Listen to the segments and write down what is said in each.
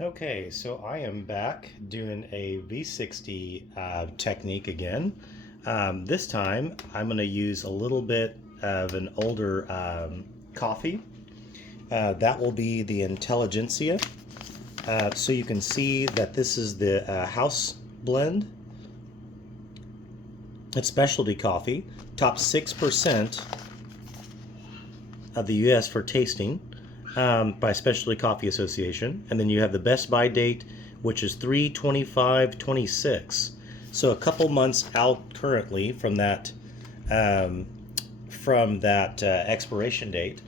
Okay, so I am back doing a V60 technique again. This time I'm going to use a little bit of an older coffee. That will be the Intelligentsia. So you can see that this is the house blend. It's specialty coffee, top 6% of the US for tasting by Specialty Coffee Association. And then you have the best by date, which is 3/25/26. So a couple months out currently from that expiration date.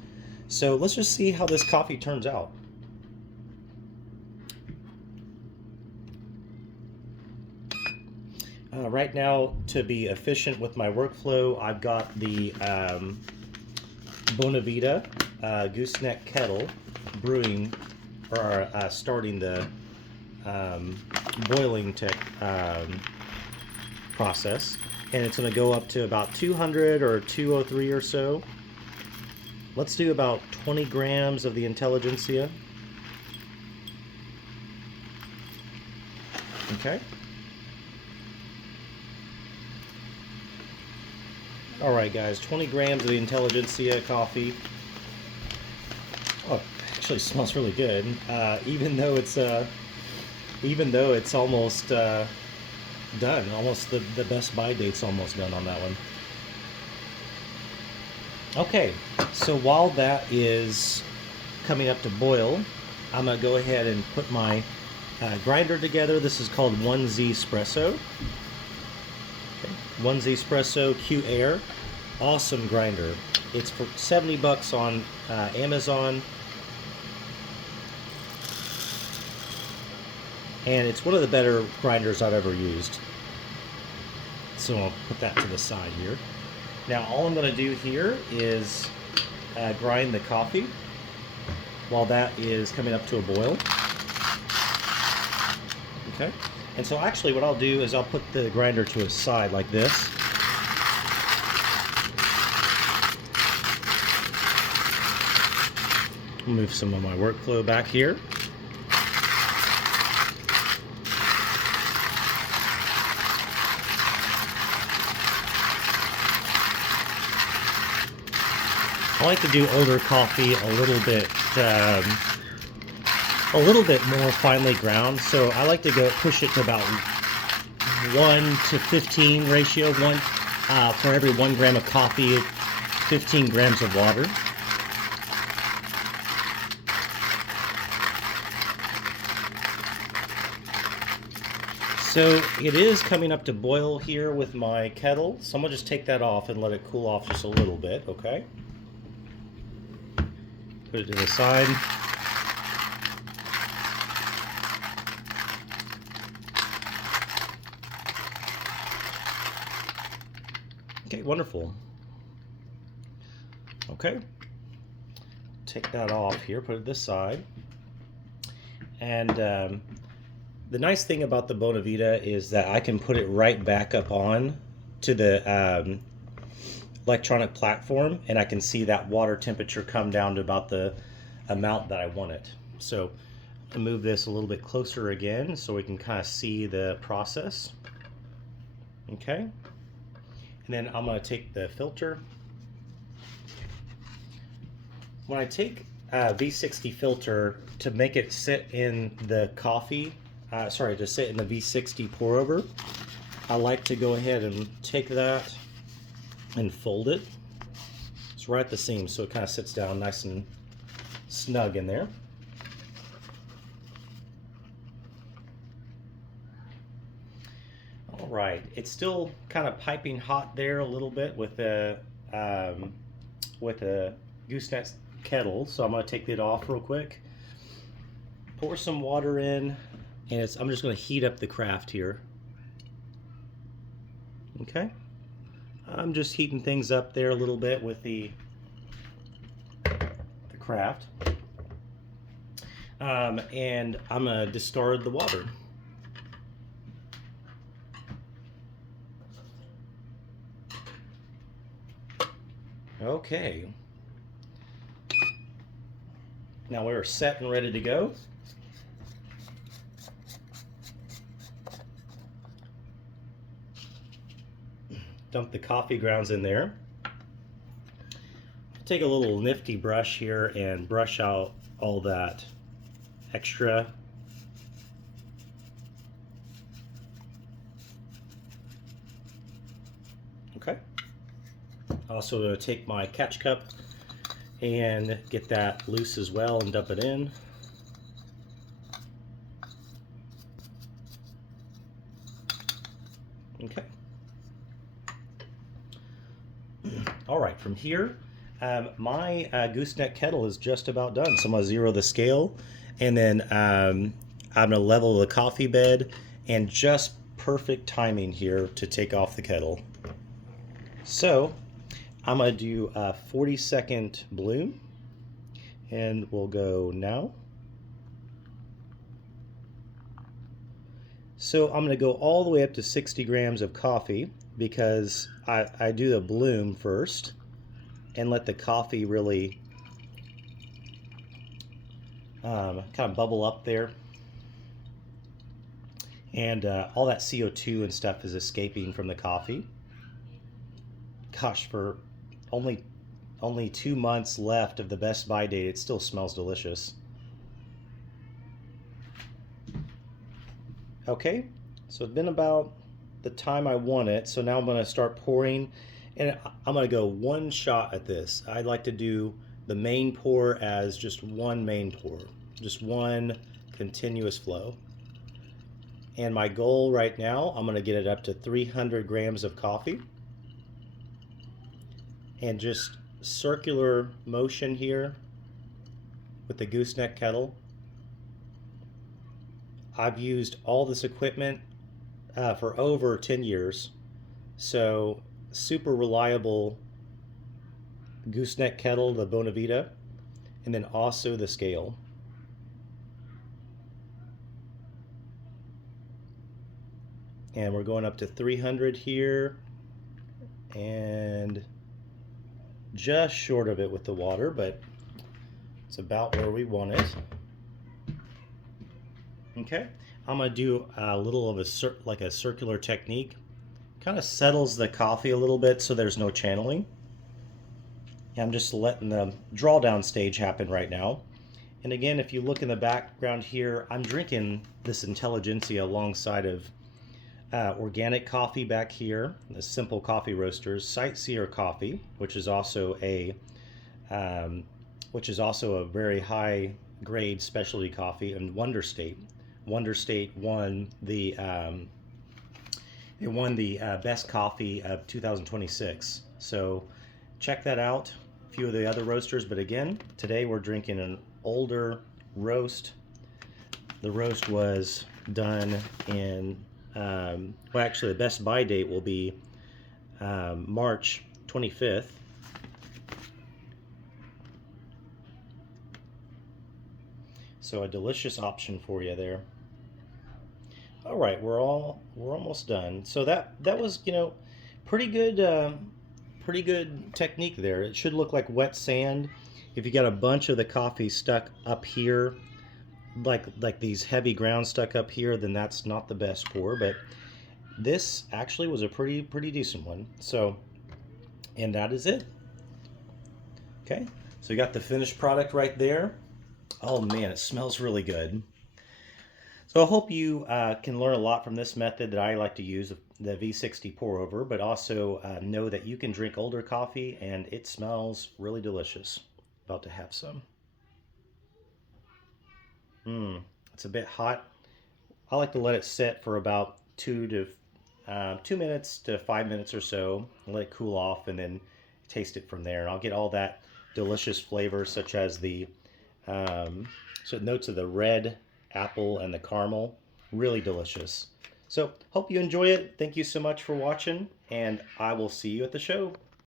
So let's just see how this coffee turns out. Right now, to be efficient with my workflow, I've got the Bonavita gooseneck kettle brewing, or starting the boiling process, and it's going to go up to about 200 or 203 or so. Let's do about 20 grams of the Intelligentsia. Okay. All right, guys, 20 grams of the Intelligentsia coffee. Oh, it actually smells really good, even though it's almost done. Almost the best by date's almost done on that one. Okay, so while that is coming up to boil, I'm gonna go ahead and put my grinder together. This is called 1Z Espresso. 1Z Espresso Q Air, awesome grinder. It's for $70 on Amazon, and it's one of the better grinders I've ever used. So I'll put that to the side here. Now all I'm going to do here is grind the coffee while that is coming up to a boil. Okay. And so actually what I'll do is I'll put the grinder to a side like this. Move some of my workflow back here. I like to do older coffee a little bit more finely ground, so I like to push it to about 1:15 ratio. For every 1 gram of coffee, 15 grams of water. So it is coming up to boil here with my kettle, so I'm gonna just take that off and let it cool off just a little bit. Okay, put it to the side. Okay, wonderful. Okay, take that off here, put it this side. And the nice thing about the Bonavita is that I can put it right back up on to the electronic platform, and I can see that water temperature come down to about the amount that I want it. So I'll move this a little bit closer again so we can kind of see the process. Okay. And then I'm going to take the filter. When I take V60 filter to make it sit in the coffee, to sit in the V60 pour over, I like to go ahead and take that and fold it. It's right at the seam, so it kind of sits down nice and snug in there. All right, it's still kind of piping hot there a little bit with the gooseneck kettle, so I'm going to take it off real quick. Pour some water in, and I'm just going to heat up the craft here. Okay, I'm just heating things up there a little bit with the craft, and I'm going to discard the water. Okay. Now we're set and ready to go. dump the coffee grounds in there. Take a little nifty brush here and brush out all that extra. Okay. Also going to take my catch cup and get that loose as well and dump it in. Okay. All right, from here, my gooseneck kettle is just about done. So I'm going to zero the scale, and then I'm going to level the coffee bed, and just perfect timing here to take off the kettle. So I'm going to do a 40-second bloom, and we'll go now. So I'm going to go all the way up to 60 grams of coffee because I do the bloom first and let the coffee really kind of bubble up there. And all that CO2 and stuff is escaping from the coffee. Gosh, for only 2 months left of the best by date, it still smells delicious. Okay, so it's been about the time I want it, so now I'm going to start pouring, and I'm going to go one shot at this. I'd like to do the main pour as just one main pour, just one continuous flow. And my goal right now, I'm going to get it up to 300 grams of coffee, and just circular motion here with the gooseneck kettle. I've used all this equipment for over 10 years, so super reliable gooseneck kettle, the Bonavita, and then also the scale. And we're going up to 300 here, and just short of it with the water, but it's about where we want it. Okay, I'm going to do a little of a circular technique. Kind of settles the coffee a little bit so there's no channeling. I'm just letting the drawdown stage happen right now. And again, if you look in the background here, I'm drinking this Intelligentsia alongside of organic coffee back here, the Simple Coffee Roasters, Sightseer Coffee, which is also a very high grade specialty coffee, and Wonder State. Wonder State won the best coffee of 2026. So check that out. A few of the other roasters, but again, today we're drinking an older roast. The roast was done in well, actually the best buy date will be March 25th. So a delicious option for you there. All right, we're almost done. So that was, pretty good technique there. It should look like wet sand. If you got a bunch of the coffee stuck up here, like these heavy grounds stuck up here, then that's not the best pour. But this actually was a pretty decent one. So, and that is it. Okay, so you got the finished product right there. Oh man, it smells really good. So I hope you can learn a lot from this method that I like to use, the V60 pour over, but also know that you can drink older coffee and it smells really delicious. About to have some. It's a bit hot. I like to let it sit for about 2 minutes to 5 minutes or so, let it cool off, and then taste it from there. And I'll get all that delicious flavor, such as the notes of the red apple and the caramel. Really delicious. So hope you enjoy it. Thank you so much for watching, and I will see you at the show.